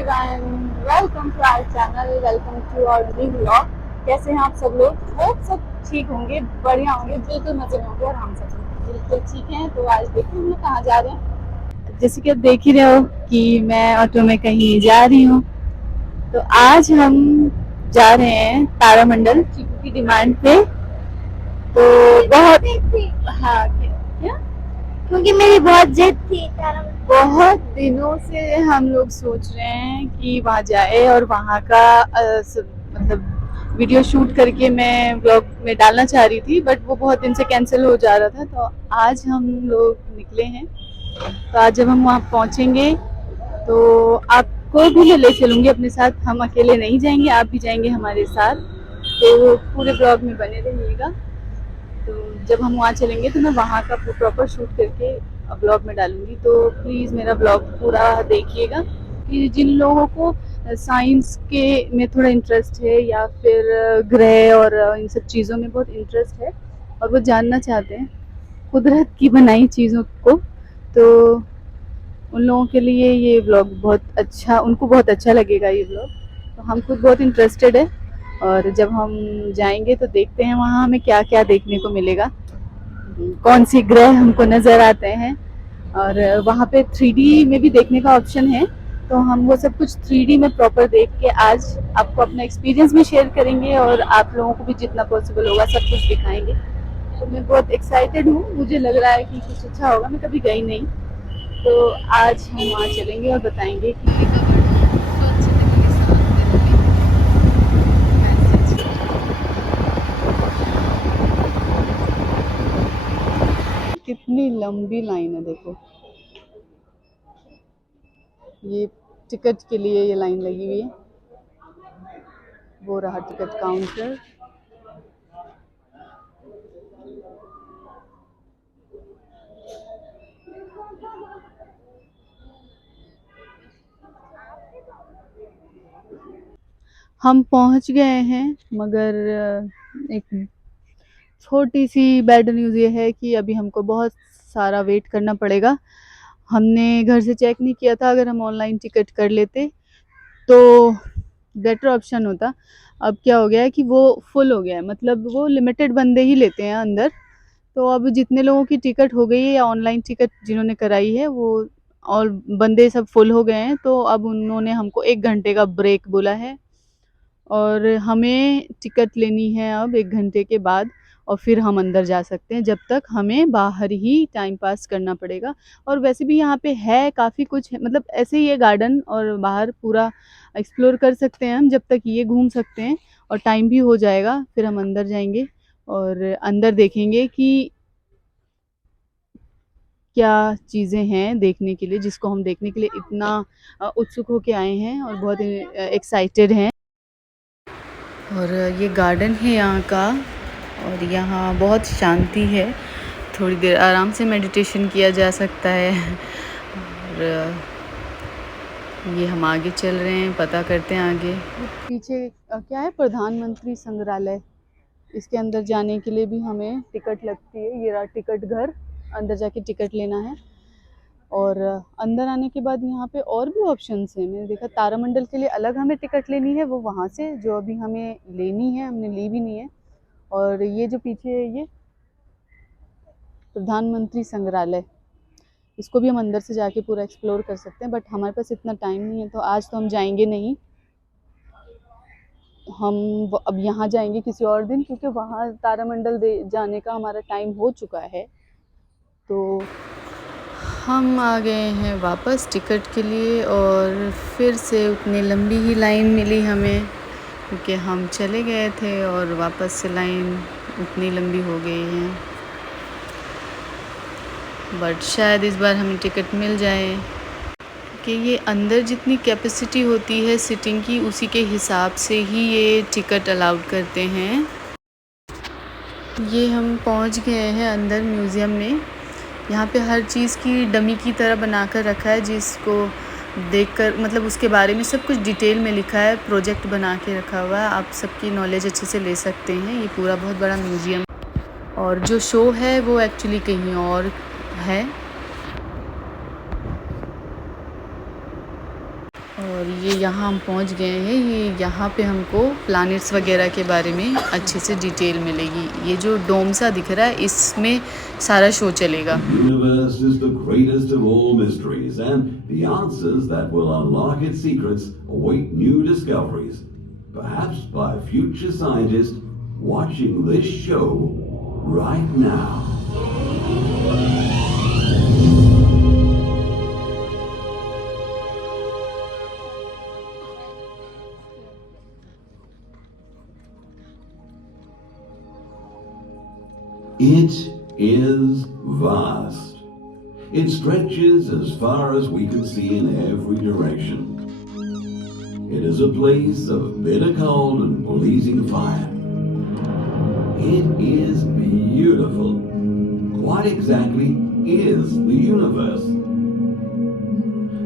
Everyone, welcome to our channel, welcome to our new vlog. कैसे हैं आप सब लोग? होप सब ठीक होंगे, बढ़िया होंगे, बिल्कुल मजे में होंगे और हम सब बिल्कुल ठीक हैं। तो आज देखिए हम लोग कहाँ जा रहे हैं। जैसे कि आप देख ही रहे हो कि मैं ऑटो में कहीं जा रही हूँ। तो आज हम जा रहे हैं तारामंडल चीकू की डिमांड पे। तो बहुत हाँ क्या क्योंकि मेरी बहुत जिद थी। बहुत दिनों से हम लोग सोच रहे हैं कि वहाँ जाए और वहाँ का मतलब वीडियो शूट करके मैं ब्लॉग में डालना चाह रही थी, बट वो बहुत दिन से कैंसिल हो जा रहा था। तो आज हम लोग निकले हैं। तो आज जब हम वहाँ पहुँचेंगे तो आपको भी मैं ले चलूँगी अपने साथ। हम अकेले नहीं जाएंगे, आप भी जाएंगे हमारे साथ। तो पूरे ब्लॉग में बने रहिएगा। तो जब हम वहाँ चलेंगे तो मैं वहाँ का प्रॉपर शूट करके ब्लॉग में डालूंगी। तो प्लीज़ मेरा ब्लॉग पूरा देखिएगा कि जिन लोगों को साइंस के में थोड़ा इंटरेस्ट है या फिर ग्रह और इन सब चीज़ों में बहुत इंटरेस्ट है और वो जानना चाहते हैं कुदरत की बनाई चीज़ों को, तो उन लोगों के लिए ये ब्लॉग बहुत अच्छा, उनको बहुत अच्छा लगेगा ये ब्लॉग। तो हम खुद बहुत इंटरेस्टेड है और जब हम जाएंगे तो देखते हैं वहाँ हमें क्या क्या देखने को मिलेगा, कौन सी ग्रह हमको नज़र आते हैं। और वहाँ पे 3D में भी देखने का ऑप्शन है। तो हम वो सब कुछ 3D में प्रॉपर देख के आज आपको अपना एक्सपीरियंस भी शेयर करेंगे और आप लोगों को भी जितना पॉसिबल होगा सब कुछ दिखाएंगे। तो मैं बहुत एक्साइटेड हूँ, मुझे लग रहा है कि कुछ अच्छा होगा। मैं कभी गई नहीं, तो आज हम वहाँ चलेंगे और बताएंगे कि कितनी लंबी लाइन है। देखो ये टिकट के लिए ये लाइन लगी हुई है। वो रहा टिकट काउंटर। हम पहुंच गए हैं, मगर एक छोटी सी बैड न्यूज़ ये है कि अभी हमको बहुत सारा वेट करना पड़ेगा। हमने घर से चेक नहीं किया था, अगर हम ऑनलाइन टिकट कर लेते तो बेटर ऑप्शन होता। अब क्या हो गया है कि वो फुल हो गया है, मतलब वो लिमिटेड बंदे ही लेते हैं अंदर। तो अब जितने लोगों की टिकट हो गई है या ऑनलाइन टिकट जिन्होंने कराई है वो और बंदे सब फुल हो गए हैं। तो अब उन्होंने हमको 1 घंटे का ब्रेक बोला है और हमें टिकट लेनी है अब 1 घंटे के बाद, और फिर हम अंदर जा सकते हैं। जब तक हमें बाहर ही टाइम पास करना पड़ेगा। और वैसे भी यहाँ पे है काफ़ी कुछ है, मतलब ऐसे ही है गार्डन, और बाहर पूरा एक्सप्लोर कर सकते हैं हम। जब तक ये घूम सकते हैं और टाइम भी हो जाएगा, फिर हम अंदर जाएंगे और अंदर देखेंगे कि क्या चीज़ें हैं देखने के लिए, जिसको हम देखने के लिए इतना उत्सुक होके आए हैं और बहुत एक्साइटेड हैं। और ये गार्डन है यहाँ का, और यहाँ बहुत शांति है। थोड़ी देर आराम से मेडिटेशन किया जा सकता है। और ये हम आगे चल रहे हैं, पता करते हैं आगे। पीछे क्या है, प्रधानमंत्री संग्रहालय। इसके अंदर जाने के लिए भी हमें टिकट लगती है। ये रहा टिकट घर, अंदर जाके टिकट लेना है। और अंदर आने के बाद यहाँ पे और भी ऑप्शंस हैं। मैंने देखा तारामंडल के लिए अलग हमें टिकट लेनी है, वो वहाँ से जो अभी हमें लेनी है, हमने ली भी नहीं है। और ये जो पीछे है ये प्रधानमंत्री संग्रहालय, इसको भी हम अंदर से जाके पूरा एक्सप्लोर कर सकते हैं, बट हमारे पास इतना टाइम नहीं है तो आज तो हम जाएंगे नहीं। हम अब यहाँ जाएंगे किसी और दिन, क्योंकि वहाँ तारामंडल जाने का हमारा टाइम हो चुका है। तो हम आ गए हैं वापस टिकट के लिए, और फिर से उतनी लंबी ही लाइन मिली हमें, क्योंकि हम चले गए थे और वापस से लाइन उतनी लंबी हो गई है। बट शायद इस बार हमें टिकट मिल जाए, कि ये अंदर जितनी कैपेसिटी होती है सिटिंग की, उसी के हिसाब से ही ये टिकट अलाउड करते हैं। ये हम पहुंच गए हैं अंदर म्यूज़ियम में। यहाँ पे हर चीज़ की डमी की तरह बनाकर रखा है, जिसको देखकर मतलब उसके बारे में सब कुछ डिटेल में लिखा है, प्रोजेक्ट बना के रखा हुआ है। आप सबकी नॉलेज अच्छे से ले सकते हैं। ये पूरा बहुत बड़ा म्यूज़ियम, और जो शो है वो एक्चुअली कहीं और है। और ये यहाँ हम पहुँच गए हैं। यहाँ पे हमको प्लैनेट्स वगैरह के बारे में अच्छे से डिटेल मिलेगी। ये जो डोम सा दिख रहा है इसमें सारा शो चलेगा। The universe is the greatest of all mysteries, and the answers that will unlock its secrets await new discoveries, perhaps by future scientists watching this show right now. It is vast. It stretches as far as we can see in every direction. It is a place of bitter cold and blazing fire. It is beautiful. What exactly is the universe?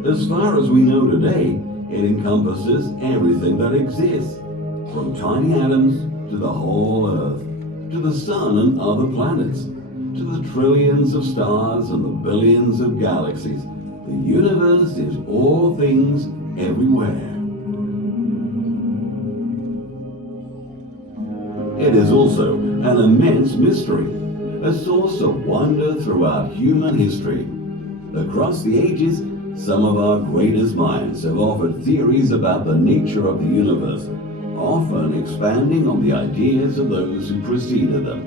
As far as we know today, it encompasses everything that exists, from tiny atoms to the whole Earth, to the sun and other planets, to the trillions of stars and the billions of galaxies. The universe is all things everywhere. It is also an immense mystery, a source of wonder throughout human history. Across the ages, some of our greatest minds have offered theories about the nature of the universe, often expanding on the ideas of those who preceded them.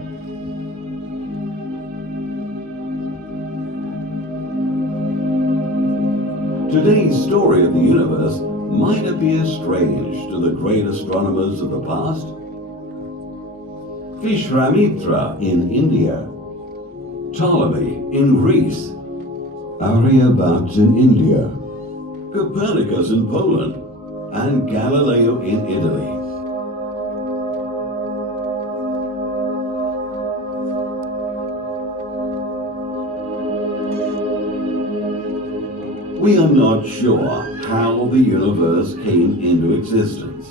Today's story of the universe might appear strange to the great astronomers of the past. Vishwamitra in India, Ptolemy in Greece, Aryabhat in India, Copernicus in Poland, and Galileo in Italy. We are not sure how the universe came into existence.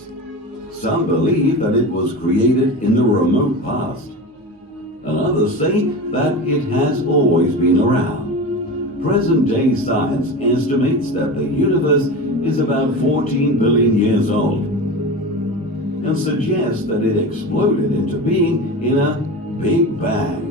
Some believe that it was created in the remote past, and others say that it has always been around. Present-day science estimates that the universe is about 14 billion years old, and suggests that it exploded into being in a Big Bang.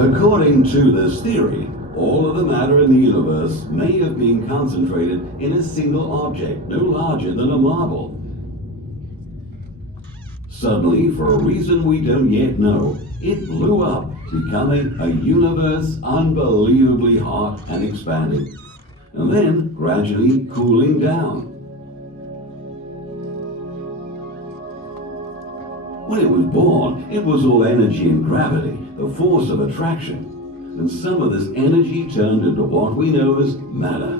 According to this theory, all of the matter in the universe may have been concentrated in a single object no larger than a marble. Suddenly, for a reason we don't yet know, it blew up, becoming a universe unbelievably hot and expanding, and then gradually cooling down. When it was born, it was all energy and gravity, the force of attraction, and some of this energy turned into what we know as matter.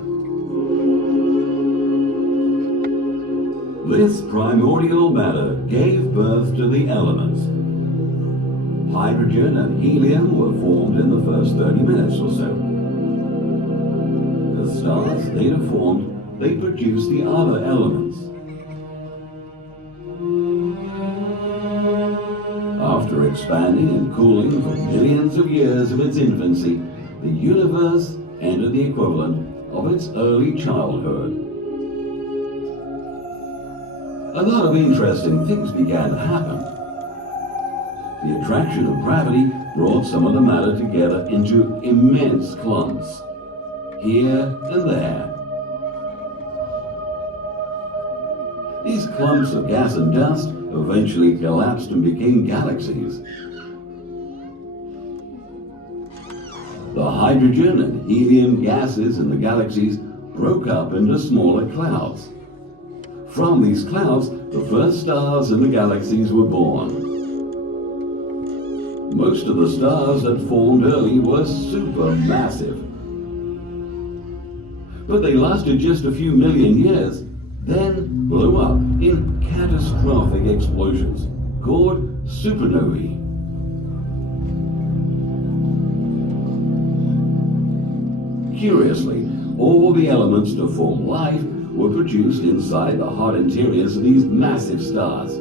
This primordial matter gave birth to the elements. Hydrogen and helium were formed in the first 30 minutes or so. As stars later formed, they produced the other elements. After expanding and cooling for millions of years of its infancy, the universe entered the equivalent of its early childhood. A lot of interesting things began to happen. The attraction of gravity brought some of the matter together into immense clumps, here and there. These clumps of gas and dust eventually collapsed and became galaxies. The hydrogen and helium gases in the galaxies broke up into smaller clouds. From these clouds, the first stars in the galaxies were born. Most of the stars that formed early were supermassive. But they lasted just a few million years, then blew up in catastrophic explosions called supernovae. Curiously, all the elements to form life were produced inside the hot interiors of these massive stars.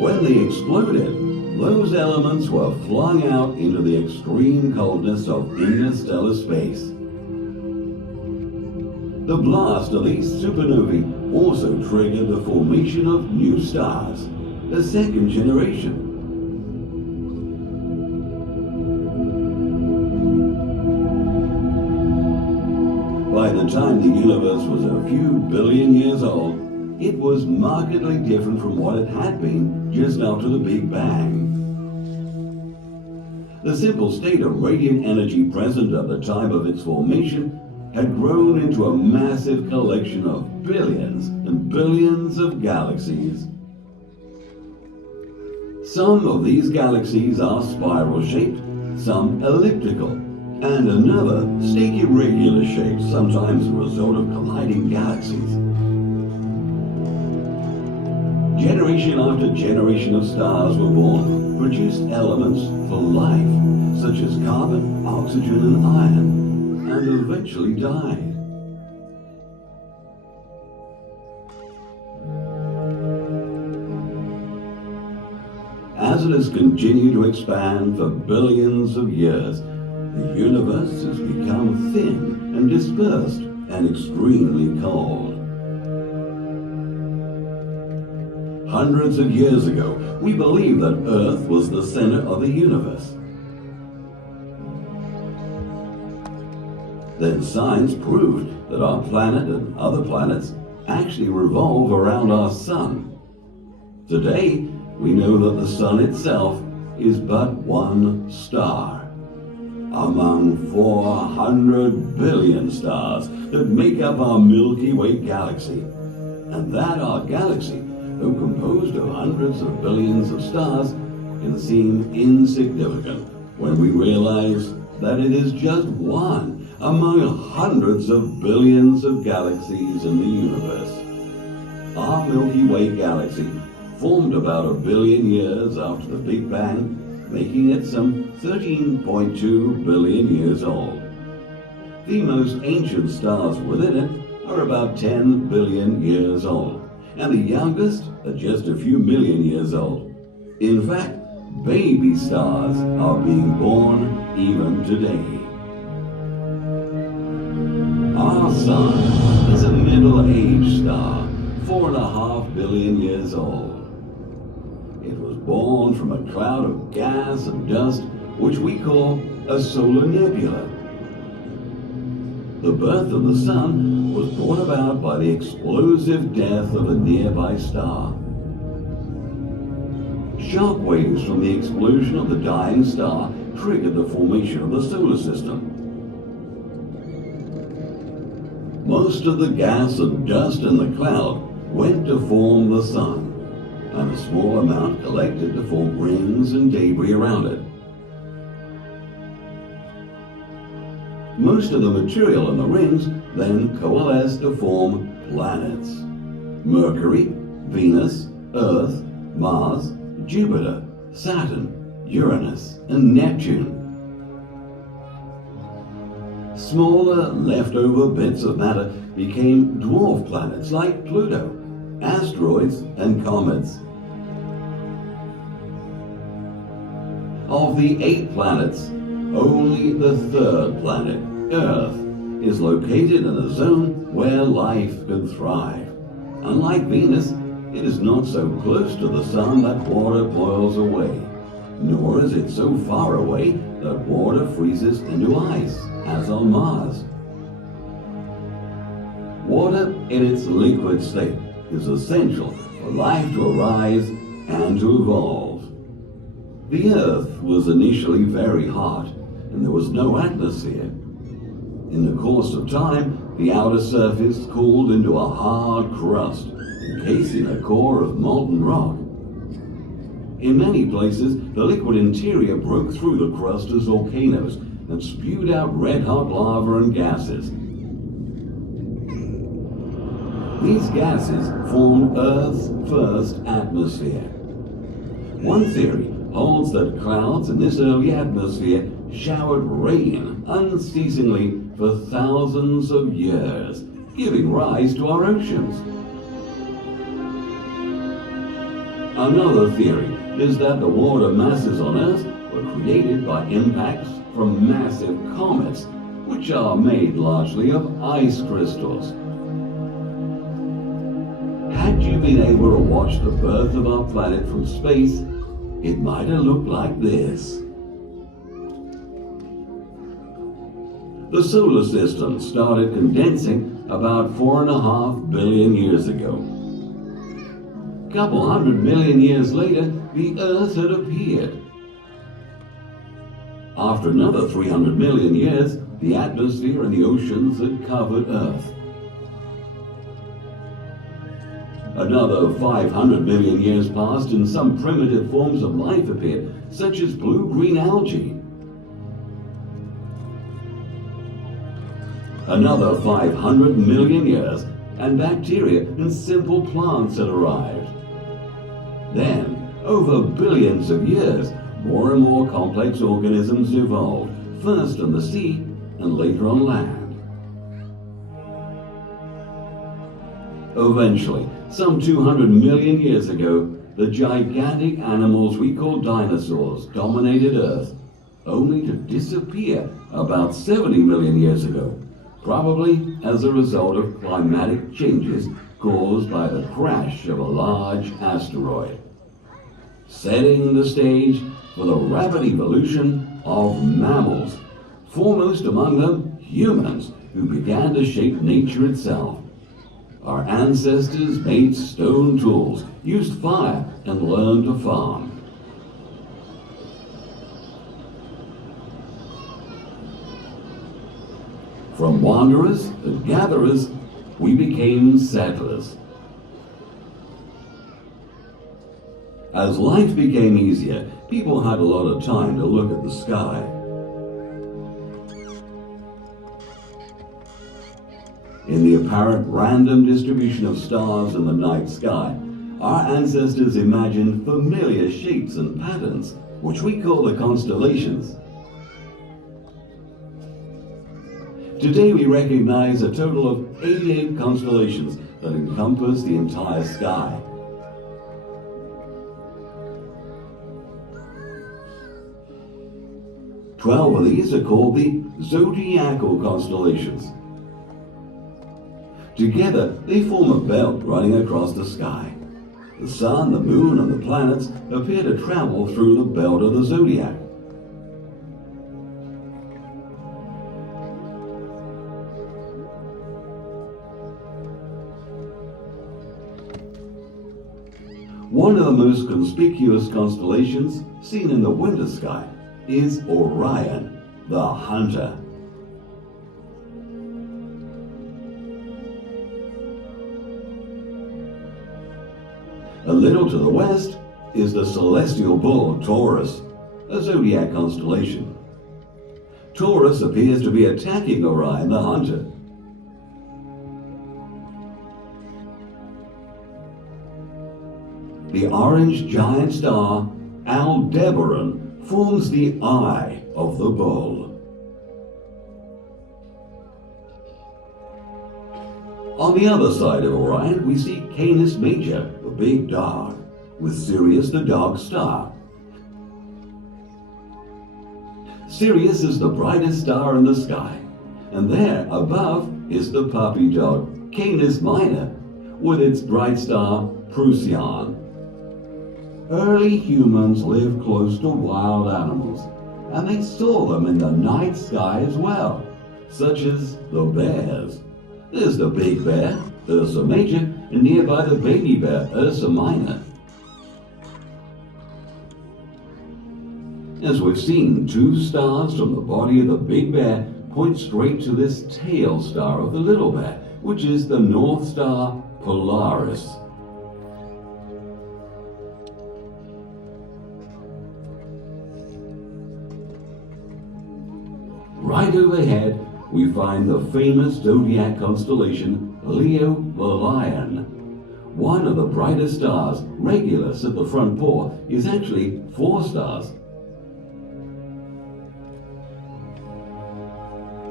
When they exploded, those elements were flung out into the extreme coldness of interstellar space. The blast of these supernovae also triggered the formation of new stars, the second generation. By the time the universe was a few billion years old, it was markedly different from what it had been just after the Big Bang. The simple state of radiant energy present at the time of its formation had grown into a massive collection of billions and billions of galaxies. Some of these galaxies are spiral-shaped, some elliptical, and another stake irregular shaped, sometimes a result of colliding galaxies. Generation after generation of stars were born, produced elements for life, such as carbon, oxygen, and iron, and eventually died. As it has continued to expand for billions of years, the universe has become thin and dispersed and extremely cold. Hundreds of years ago, we believed that Earth was the center of the universe. Then science proved that our planet and other planets actually revolve around our sun. Today, we know that the sun itself is but one star among 400 billion stars that make up our Milky Way galaxy. And that our galaxy, though composed of hundreds of billions of stars, can seem insignificant when we realize that it is just one among hundreds of billions of galaxies in the universe. Our Milky Way galaxy formed about 1 billion years after the Big Bang, making it some 13.2 billion years old. The most ancient stars within it are about 10 billion years old, and the youngest are just a few million years old. In fact, baby stars are being born even today. Our sun is a middle-aged star, 4.5 billion years old. It was born from a cloud of gas and dust, which we call a solar nebula. The birth of the sun was brought about by the explosive death of a nearby star. Shock waves from the explosion of the dying star triggered the formation of the solar system. Most of the gas and dust in the cloud went to form the sun, and a small amount collected to form rings and debris around it. Most of the material in the rings then coalesced to form planets: Mercury, Venus, Earth, Mars, Jupiter, Saturn, Uranus, and Neptune. Smaller, leftover bits of matter became dwarf planets like Pluto, asteroids, and comets. Of the 8 planets, only the 3rd planet, Earth, is located in a zone where life can thrive. Unlike Venus, it is not so close to the sun that water boils away, nor is it so far away that water freezes into ice, as on Mars. Water in its liquid state is essential for life to arise and to evolve. The Earth was initially very hot, and there was no atmosphere. In the course of time, the outer surface cooled into a hard crust, encasing a core of molten rock. In many places, the liquid interior broke through the crust as volcanoes and spewed out red-hot lava and gases. These gases formed Earth's first atmosphere. One theory holds that clouds in this early atmosphere showered rain unceasingly for thousands of years, giving rise to our oceans. Another theory is that the water masses on Earth were created by impacts from massive comets, which are made largely of ice crystals. Had you been able to watch the birth of our planet from space, it might have looked like this. The solar system started condensing about 4.5 billion years ago. Couple 100 million years later, the Earth had appeared. After another 300 million years, the atmosphere and the oceans had covered Earth. Another 500 million years passed and some primitive forms of life appeared, such as blue-green algae. Another 500 million years, and bacteria and simple plants had arrived. Then, over billions of years, more and more complex organisms evolved, first on the sea and later on land. Eventually, some 200 million years ago, the gigantic animals we call dinosaurs dominated Earth, only to disappear about 70 million years ago, probably as a result of climatic changes caused by the crash of a large asteroid, setting the stage for the rapid evolution of mammals, foremost among them humans, who began to shape nature itself. Our ancestors made stone tools, used fire, and learned to farm. From wanderers and gatherers, we became settlers. As life became easier, people had a lot of time to look at the sky. In the apparent random distribution of stars in the night sky, our ancestors imagined familiar shapes and patterns, which we call the constellations. Today we recognize a total of 88 constellations that encompass the entire sky. Twelve of these are called the zodiacal constellations. Together, they form a belt running across the sky. The sun, the moon, and the planets appear to travel through the belt of the zodiac. One of the most conspicuous constellations seen in the winter sky is Orion, the hunter. A little to the west is the celestial bull Taurus, a zodiac constellation. Taurus appears to be attacking Orion, the hunter. The orange giant star Aldebaran forms the eye of the bull. On the other side of Orion, we see Canis Major, the big dog, with Sirius, the dog star. Sirius is the brightest star in the sky, and there above is the puppy dog, Canis Minor, with its bright star Procyon. Early humans lived close to wild animals, and they saw them in the night sky as well, such as the bears. There's the big bear, Ursa Major, and nearby the baby bear, Ursa Minor. As we've seen, two stars from the body of the big bear point straight to this tail star of the little bear, which is the North Star Polaris. Right overhead, we find the famous zodiac constellation Leo the Lion, one of the brightest stars, Regulus at the front paw, is actually 4 stars.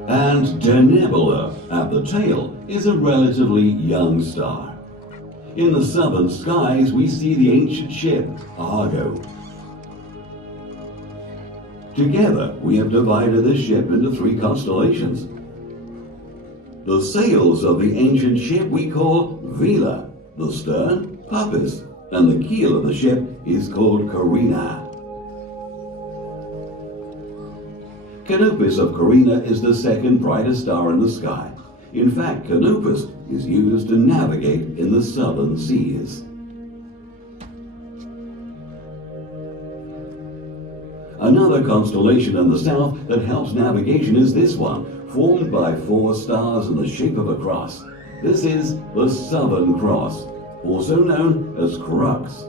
And Denebula at the tail is a relatively young star. In the southern skies, we see the ancient ship Argo. Together, we have divided this ship into 3 constellations. The sails of the ancient ship we call Vela, the stern, Puppis, and the keel of the ship is called Carina. Canopus of Carina is the second brightest star in the sky. In fact, Canopus is used to navigate in the southern seas. Another constellation in the south that helps navigation is this one, formed by 4 stars in the shape of a cross. This is the Southern Cross, also known as Crux.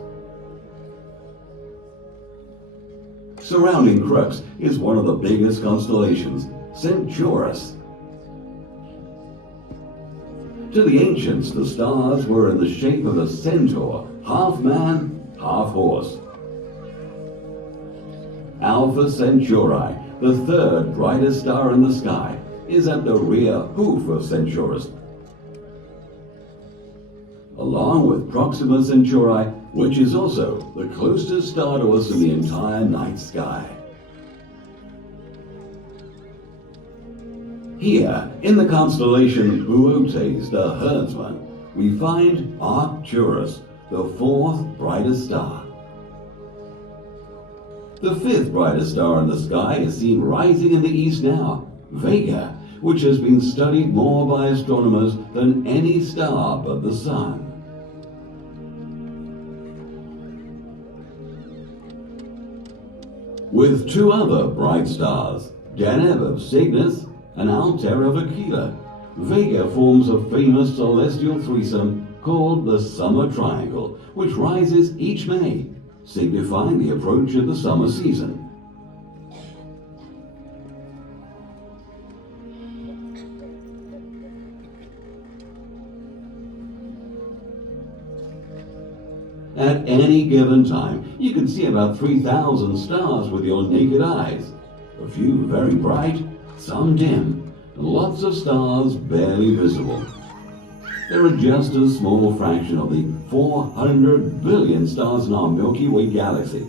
Surrounding Crux is one of the biggest constellations, Centaurus. To the ancients, the stars were in the shape of a centaur, half man, half horse. Alpha Centauri, the third brightest star in the sky, is at the rear hoof of Centaurus, along with Proxima Centauri, which is also the closest star to us in the entire night sky. Here, in the constellation Bootes, the herdsman, we find Arcturus, the 4th brightest star. The 5th brightest star in the sky is seen rising in the east now, Vega, which has been studied more by astronomers than any star but the Sun. With 2 other bright stars, Deneb of Cygnus and Altair of Aquila, Vega forms a famous celestial threesome called the Summer Triangle, which rises each May, signifying the approach of the summer season. At any given time, you can see about 3,000 stars with your naked eyes. A few very bright, some dim, and lots of stars barely visible. They're just a small fraction of the 400 billion stars in our Milky Way galaxy.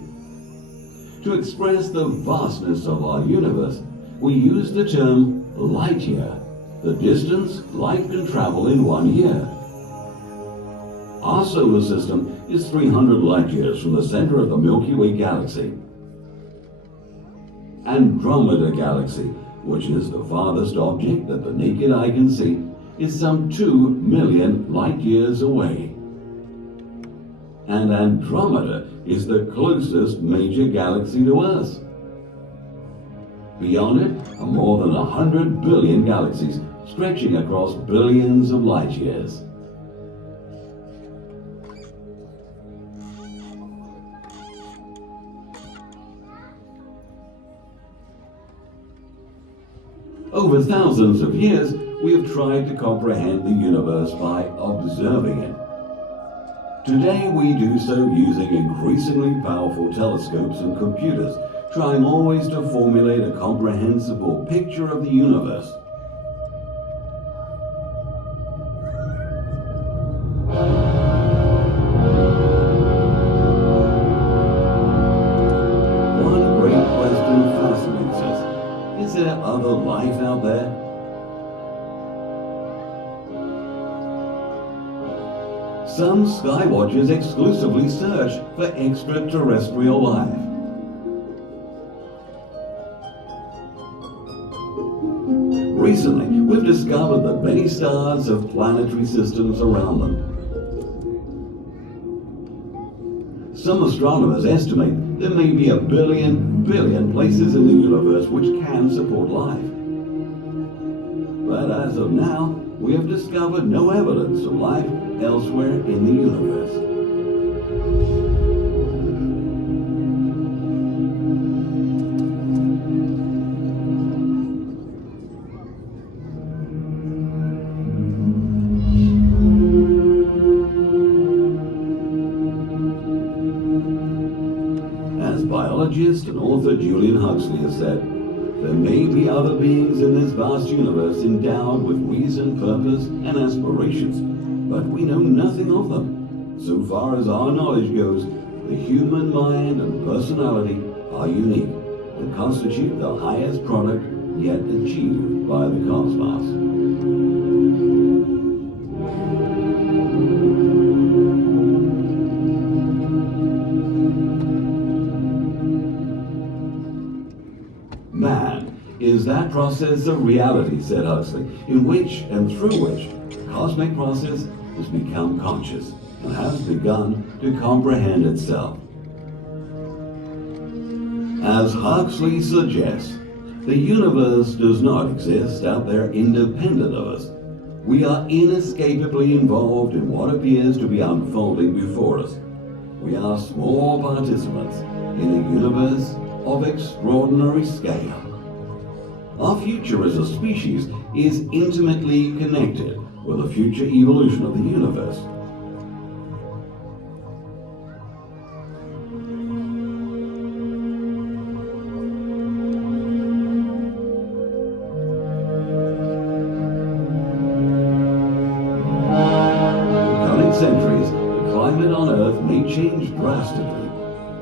To express the vastness of our universe, we use the term light year, the distance light can travel in 1 year. Our solar system is 300 light years from the center of the Milky Way galaxy. Andromeda Galaxy, which is the farthest object that the naked eye can see, is some 2 million light years away. And Andromeda is the closest major galaxy to us. Beyond it are more than 100 billion galaxies stretching across billions of light years. Over thousands of years, we have tried to comprehend the universe by observing it. Today, we do so using increasingly powerful telescopes and computers, trying always to formulate a comprehensible picture of the universe. One great question fascinates us. Is there other life out there? Some skywatchers exclusively search for extraterrestrial life. Recently, we've discovered that many stars have planetary systems around them. Some astronomers estimate there may be a billion places in the universe which can support life. But as of now, we have discovered no evidence of life elsewhere in the universe. There may be other beings in this vast universe endowed with reason, purpose, and aspirations, but we know nothing of them. So far as our knowledge goes, the human mind and personality are unique and constitute the highest product yet achieved by the cosmos. Man is that process of reality, said Huxley, in which and through which the cosmic process has become conscious and has begun to comprehend itself. As Huxley suggests, the universe does not exist out there independent of us. We are inescapably involved in what appears to be unfolding before us. We are small participants in a universe of extraordinary scale. Our future as a species is intimately connected with the future evolution of the universe. Centuries, the climate on Earth may change drastically.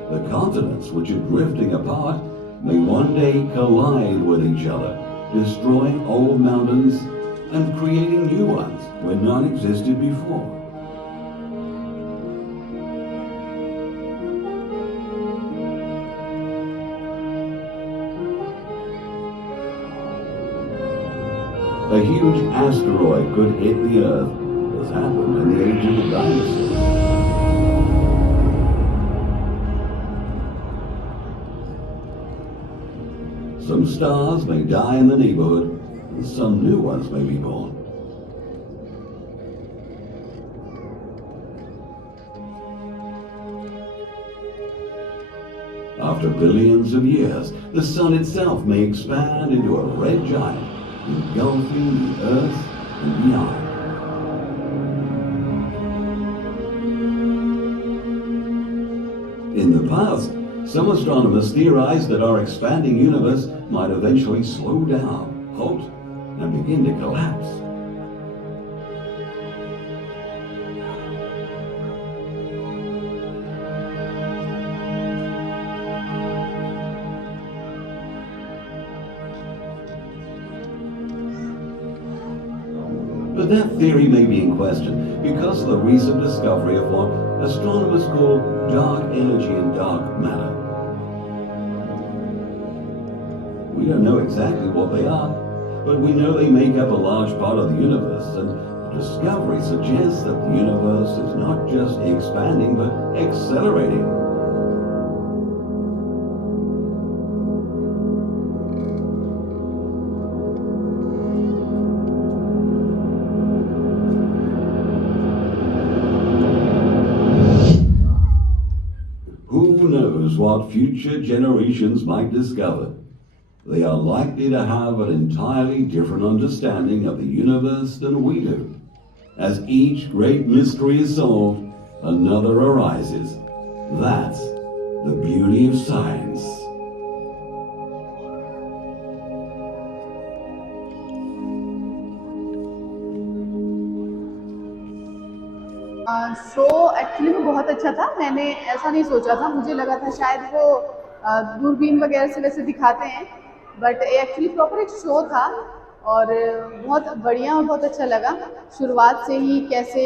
The continents which are drifting apart may one day collide with each other, destroying old mountains and creating new ones where none existed before. A huge asteroid could hit the Earth, as happened in the age of the dinosaurs. Some stars may die in the neighborhood, and some new ones may be born. After billions of years, the sun itself may expand into a red giant, engulfing the Earth and beyond. In the past, some astronomers theorized that our expanding universe might eventually slow down, halt, and begin to collapse. But that theory may be in question because of the recent discovery of what astronomers call dark energy and dark matter. We don't know exactly what they are, but we know they make up a large part of the universe, and the discovery suggests that the universe is not just expanding, but accelerating. Who knows what future generations might discover? They are likely to have an entirely different understanding of the universe than we do. As each great mystery is solved, another arises. That's the beauty of science. Show actually में बहुत अच्छा था। मैंने ऐसा नहीं सोचा था, मुझे लगा था शायद वो दूरबीन वगैरह से वैसे दिखाते हैं, बट एक्चुअली प्रॉपर एक शो था और बहुत बढ़िया और बहुत अच्छा लगा। शुरुआत से ही कैसे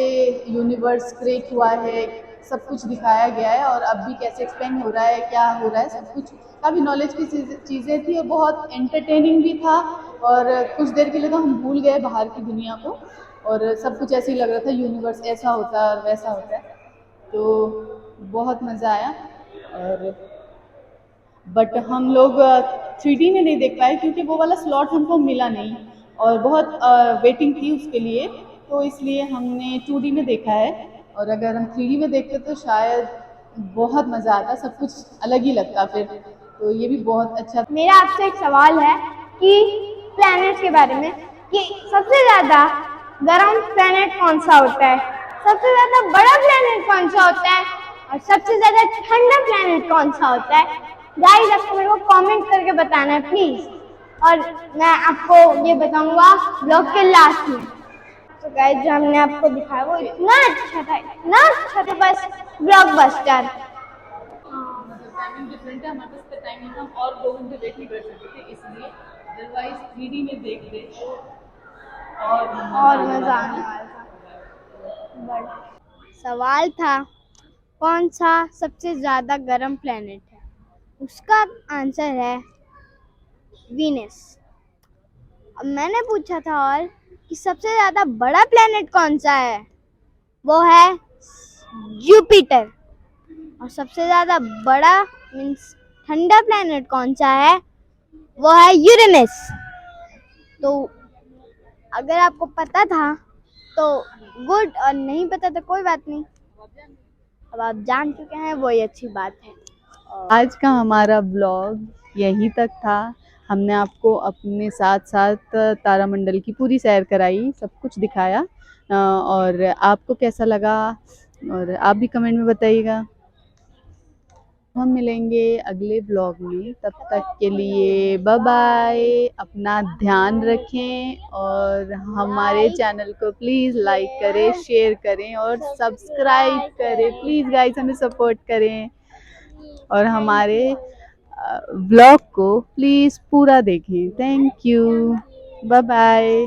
यूनिवर्स क्रिएट हुआ है सब कुछ दिखाया गया है और अब भी कैसे एक्सपेंड हो रहा है, क्या हो रहा है, सब कुछ काफ़ी नॉलेज की चीज़ें थी और बहुत एंटरटेनिंग भी था। और कुछ देर के लिए तो हम भूल गए बाहर की दुनिया को और सब कुछ ऐसे ही लग रहा था यूनिवर्स ऐसा होता है और वैसा होता है, तो बहुत मज़ा आया। और बट हम लोग 3D में नहीं देख पाए क्योंकि वो वाला स्लॉट हमको मिला नहीं और बहुत वेटिंग थी उसके लिए, तो इसलिए हमने 2D में देखा है। और अगर हम 3D में देखते तो शायद बहुत मज़ा आता, सब कुछ अलग ही लगता फिर, तो ये भी बहुत अच्छा। मेरा आपसे एक सवाल है कि प्लैनेट के बारे में, कि सबसे ज़्यादा गर्म प्लैनेट कौन सा होता है, सबसे ज़्यादा बड़ा प्लैनेट कौन सा होता है और सबसे ज़्यादा ठंडा प्लैनेट कौन सा होता है। गाइस आपको मेरे को कमेंट करके बताना है प्लीज़। और मैं आपको ये बताऊंगा ब्लॉग के लास्ट में। तो गाइस जो हमने आपको दिखाया वो इतना अच्छा था बस ब्लॉकबस्टर। मतलब टाइमिंग डिफरेंट है, हमारे पास टाइमिंग हम और 2 घंटे वेट नहीं कर सकते थे, इसलिए अदरवाइज 3D में देखते तो और मजा आने वाला था। बट सवाल था कौन सा सबसे ज्यादा गर्म प्लेनेट है? उसका आंसर है वीनस। अब मैंने पूछा था और कि सबसे ज्यादा बड़ा प्लेनेट कौन सा है? वो है जुपिटर। और सबसे ज्यादा बड़ा मीन्स ठंडा प्लेनेट कौन सा है? वो है यूरेनस। तो अगर आपको पता था तो गुड, और नहीं पता तो कोई बात नहीं, अब आप जान चुके हैं, वही अच्छी बात है। आज का हमारा ब्लॉग यहीं तक था। हमने आपको अपने साथ साथ तारामंडल की पूरी सैर कराई, सब कुछ दिखाया। और आपको कैसा लगा और आप भी कमेंट में बताइएगा। हम मिलेंगे अगले ब्लॉग में, तब तक के लिए बाय बाय। अपना ध्यान रखें और हमारे चैनल को प्लीज़ लाइक करें, शेयर करें और सब्सक्राइब करें। प्लीज़ गाइस हमें सपोर्ट करें और हमारे ब्लॉग को प्लीज़ पूरा देखें। Thank you, bye bye.